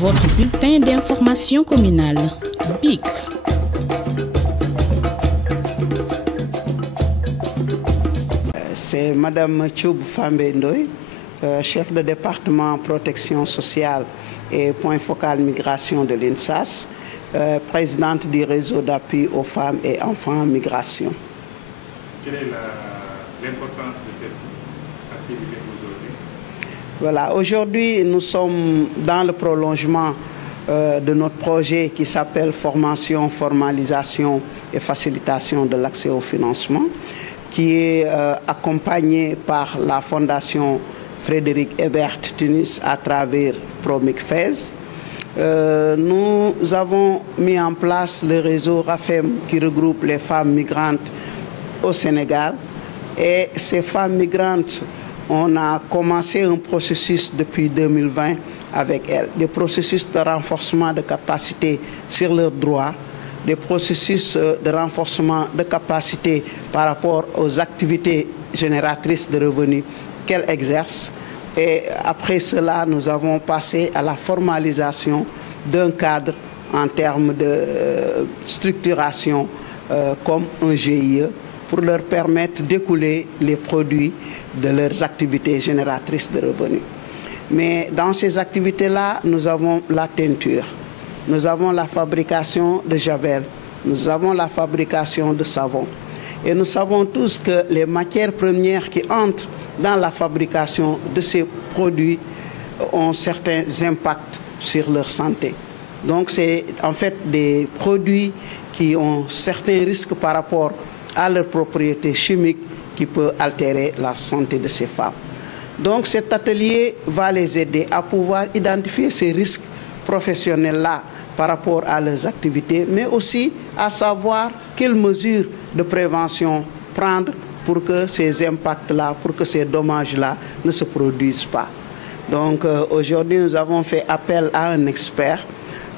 Votre bulletin d'information communale, BIC. C'est Madame Thioub Fambe Ndoye, chef de département protection sociale et point focal migration de l'INSAS, présidente du réseau d'appui aux femmes et enfants en migration. Quelle est l'importance de cette activité aujourd'hui? Voilà, aujourd'hui nous sommes dans le prolongement de notre projet qui s'appelle Formation, Formalisation et Facilitation de l'accès au financement, qui est accompagné par la Fondation Frédéric Ebert Tunis à travers Promicfez. Nous avons mis en place le réseau RAFEM qui regroupe les femmes migrantes au Sénégal. Et ces femmes migrantes, on a commencé un processus depuis 2020 avec elles, des processus de renforcement de capacité sur leurs droits, des processus de renforcement de capacité par rapport aux activités génératrices de revenus qu'elles exercent. Et après cela, nous avons passé à la formalisation d'un cadre en termes de structuration comme un GIE pour leur permettre d'écouler les produits de leurs activités génératrices de revenus. Mais dans ces activités-là, nous avons la teinture. Nous avons la fabrication de javel, nous avons la fabrication de savon. Et nous savons tous que les matières premières qui entrent dans la fabrication de ces produits ont certains impacts sur leur santé. Donc c'est en fait des produits qui ont certains risques par rapport à leurs propriétés chimiques qui peuvent altérer la santé de ces femmes. Donc cet atelier va les aider à pouvoir identifier ces risques professionnels-là par rapport à leurs activités, mais aussi à savoir quelles mesures de prévention prendre pour que ces impacts-là, pour que ces dommages-là ne se produisent pas. Donc aujourd'hui, nous avons fait appel à un expert,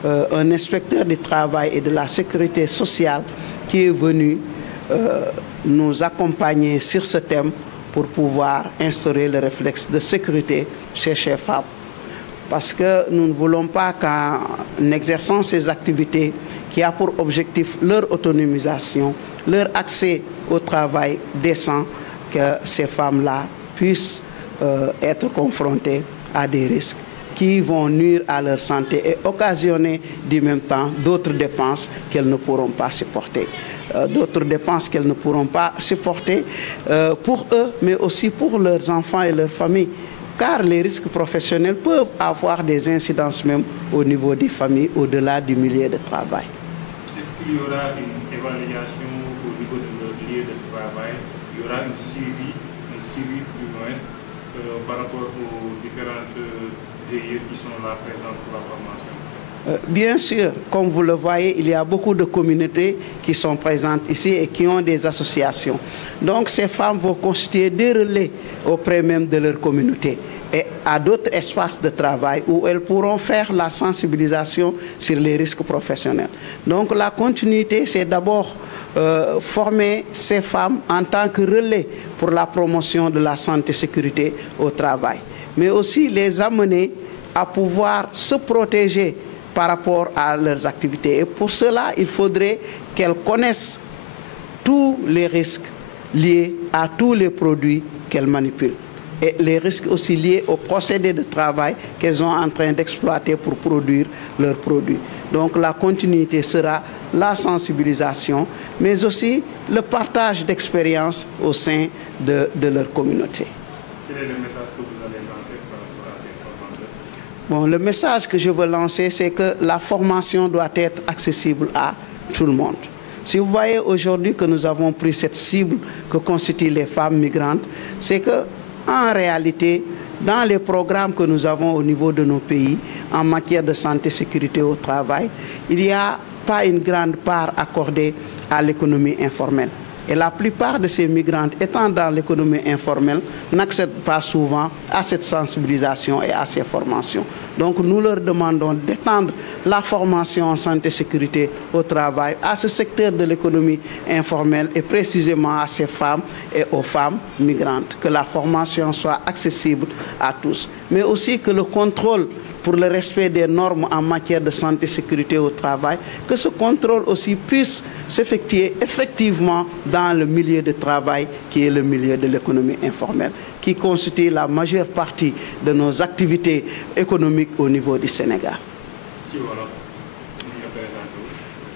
un inspecteur du travail et de la sécurité sociale qui est venu nous accompagner sur ce thème pour pouvoir instaurer le réflexe de sécurité chez ces femmes. Parce que nous ne voulons pas qu'en exerçant ces activités qui a pour objectif leur autonomisation, leur accès au travail décent, que ces femmes-là puissent être confrontées à des risques qui vont nuire à leur santé et occasionner du même temps d'autres dépenses qu'elles ne pourront pas supporter. D'autres dépenses qu'elles ne pourront pas supporter pour eux, mais aussi pour leurs enfants et leurs familles. Car les risques professionnels peuvent avoir des incidences même au niveau des familles, au-delà du milieu de travail. Est-ce qu'il y aura une évaluation au niveau de leur milieu de travail? Il y aura un suivi plus loin par rapport aux différentes GIE qui sont là présentes pour la formation? Bien sûr, comme vous le voyez, il y a beaucoup de communautés qui sont présentes ici et qui ont des associations. Donc ces femmes vont constituer des relais auprès même de leur communauté et à d'autres espaces de travail où elles pourront faire la sensibilisation sur les risques professionnels. Donc la continuité, c'est d'abord former ces femmes en tant que relais pour la promotion de la santé et sécurité au travail, mais aussi les amener à pouvoir se protéger par rapport à leurs activités. Et pour cela, il faudrait qu'elles connaissent tous les risques liés à tous les produits qu'elles manipulent. Et les risques aussi liés aux procédés de travail qu'elles sont en train d'exploiter pour produire leurs produits. Donc la continuité sera la sensibilisation, mais aussi le partage d'expériences au sein de leur communauté. Quel est le message que vous allez lancer par rapport à ces formateurs? Bon, le message que je veux lancer, c'est que la formation doit être accessible à tout le monde. Si vous voyez aujourd'hui que nous avons pris cette cible que constituent les femmes migrantes, c'est que en réalité, dans les programmes que nous avons au niveau de nos pays en matière de santé et sécurité au travail, il n'y a pas une grande part accordée à l'économie informelle. Et la plupart de ces migrantes étant dans l'économie informelle n'accèdent pas souvent à cette sensibilisation et à ces formations. Donc nous leur demandons d'étendre la formation en santé et sécurité au travail à ce secteur de l'économie informelle et précisément à ces femmes et aux femmes migrantes. Que la formation soit accessible à tous, mais aussi que le contrôle pour le respect des normes en matière de santé et sécurité au travail, que ce contrôle aussi puisse s'effectuer effectivement dans le milieu de travail qui est le milieu de l'économie informelle, qui constitue la majeure partie de nos activités économiques au niveau du Sénégal.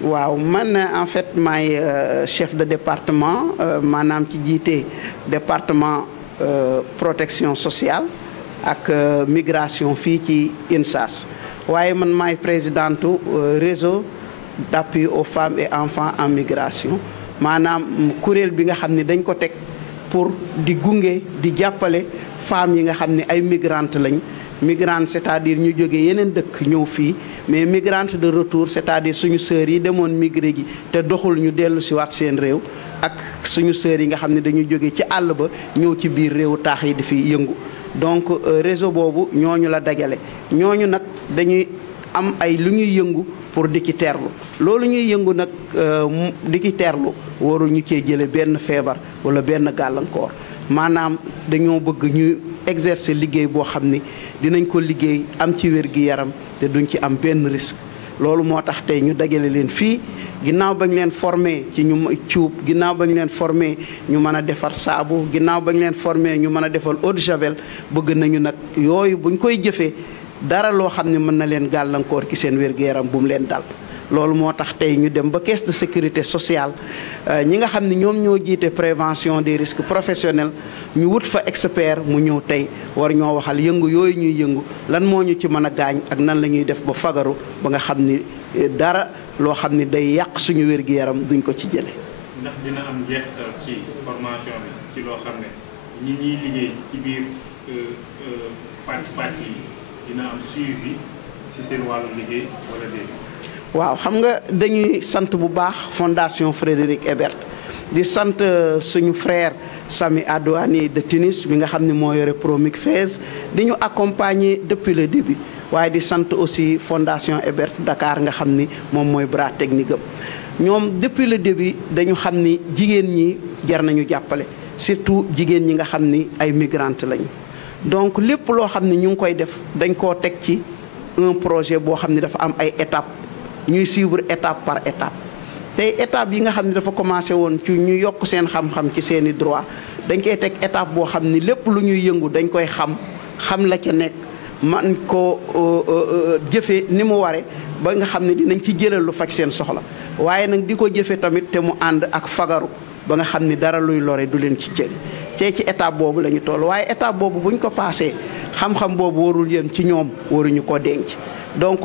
waaw man en fait maay chef de département maanaam ci jiite département protection sociale ak migration fii ci INSAS waaye man maay présidente réseau d'appui aux femmes et enfants en migration maanaam kuréel bi nga xam ne dañ ko teg pour di gunge di jàppale femmes yi nga xam ne ay migrantes lañ. migrante c'est-à-dire ñu jóge yeneen dëkk ñëw fii mais migrante de retour c'est-à-dire suñu sœurs yi demoon migré gi te doxul ñu dellu si waat seen réew ak suñu sœurs yi nga xam ne dañu jóge ci àll ba ñëw ci biir réewu taax yi di fi yëngu donc réseau boobu ñooñu la dajale ñooñu nag dañuy am ay lu ñuy yëngu pour di ci terlu loolu ñuy yëngu nag di ci terlu waruñu cee jële benn feebar wala benn gàllankoor maanaam dañoo bëgg ñu exercer liggéey boo xam ni dinañ ko liggéey am ci wér-gi-yaram te duñ ci am benn risque loolu moo tax tey ñu dajale leen fii ginnaaw bañ leen formé ci ñu cuub ginnaaw bañ leen formé ñu mën a defar saabu ginnaaw bañ leen formé ñu mën a defal eau de javel bëgg nañu nag yooyu buñ koy jëfee dara loo xam ne mën na leen gàllankoor ci seen wér-gi-yaram bu mu leen dal loolu moo tax tey ñu dem ba caisse de sécurité sociale ñi nga xam ne ñoom ñoo jiite prévention des risques professionnels ñu wut fa expert mu ñëw tey war ñoo waxal yëngu yooyu ñuy yëngu lan moo ñu ci mën a gaañ ak nan la ñuy def ba fagaru ba nga xam ni dara loo xam ni day yàq suñu wér-gi-yaram duñ ko ci jële ndax dina am njeexital ci formation bi ci loo xam ne ñi ñuy liggéey ci biir pàcc yi dina am suivi ci seen wàllu liggéey wala déet. waaw xam nga dañuy sant bu baax fondation Frédéric Ebert di sant suñu frère Sami Adouani de Tunis bi nga xam ne moo yore Promic Fez di ñu accompagner depuis le début waaye di sant aussi fondation Ebert Dakar nga xam ni moom mooy bras technique am ñoom depuis le début dañu xam ni jigéen ñi jar nañu jàppale surtout jigéen ñi nga xam ni ay migrantes lañu donc lépp loo xam ne ñu ngi koy def dañ koo teg ci un projet boo xam ne dafa am ay étapes ñuy suivre étape par étape tey étape yi nga xam ne dafa commencé woon ci ñu yokk seen xam-xam ci seeni droit dañ koy teg étape boo xam ni lépp lu ñuy yëngu dañ koy xam la ca nekk man ko jëfe ni mu ware ba nga xam ne dinañ ci jëlal lu faj seen soxla waaye nag di ko jëfe tamit te mu ànd ak fagaru ba nga xam ni dara luy lore du leen ci jëli te ci étape boobu la ñu toll waaye étape boobu buñ ko passé xam-xam boobu warul yem ci ñoom waruñu ko denc donc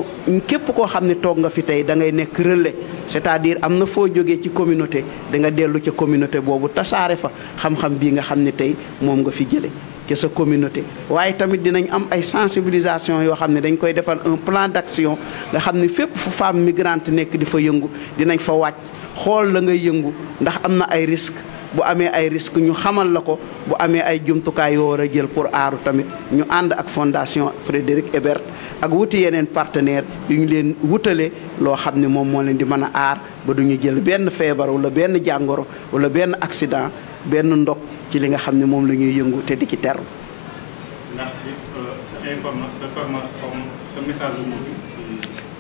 képp koo xam ne toog nga fi tey da ngay nekk relais c'est-à-dire am na foo jógee ci communauté da nga dellu ca communauté boobu tasaare fa xam-xam bii nga xam ne tey moom nga fi jële ci sa communauté waaye tamit dinañ am ay sensibilisation yoo xam ne dañ koy defal un plan d'action nga xam ne fépp fu femme migrante nekk di fa yëngu dinañ fa wàcc xool la ngay yëngu ndax am na ay risques bu amee ay risques ñu xamal la ko bu amee ay jumtukaay yoo war a jël pour aaru tamit ñu ànd ak fondation Frédéric Ebert ak wuti yeneen partenaire yu ñu leen wutale loo xam ne moom moo leen di mën a aar ba du ñu jël benn feebar wala benn jàngoro wala benn accident benn ndog ci li nga xam ne moom la ñuy yëngu te di ci terlu. ndax sa message bu mujj.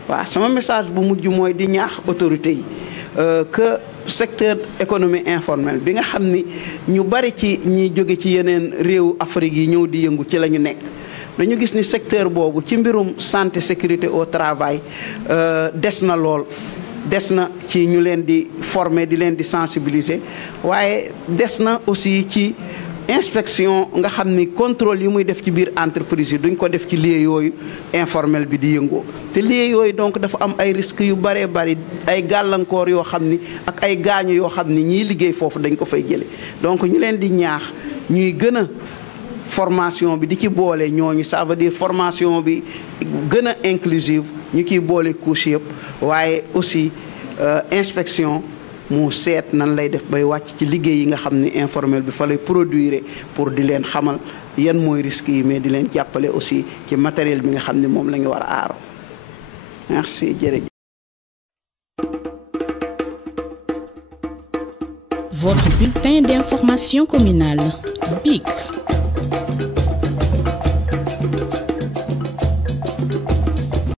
waaw sama message bu mujj mooy di ñaax autorités yi que secteur économie informelle bi nga xam ni ñu bari ci ñi jóge ci yeneen réew Afrique yi ñëw di yëngu ci la ñu nekk dañu gis ni secteur boobu ci mbirum santé sécurité au travail des na lool des na ci ñu leen di former di leen di sensibiliser waaye des na aussi ci inspection nga xam ni contrôle yi muy def ci biir entreprise yi duñ ko def ci lieu yooyu informel bi di yëngoo te lieu yooyu donc dafa am ay risques yu bëree bëri ay gàllankoor yoo xam ni ak ay gaañu yoo xam ni ñiy liggéey foofu dañ ko fay jële donc ñu leen di ñaax ñuy gën a formation bi di ci boole ñooñu ça veut dire formation bi gën a inclusive ñu ciy boole couche yëpp waaye aussi inspection mu seet nan lay def bay wàcc ci liggéey yi nga xam ne informel bi fa lay produire pour di leen xamal yan mooy risques yi mais di leen jàppale aussi ci matériel bi nga xam ne moom la ñu war a aaro merci jërëjëf. Votre bulletin d'information communale, BIC.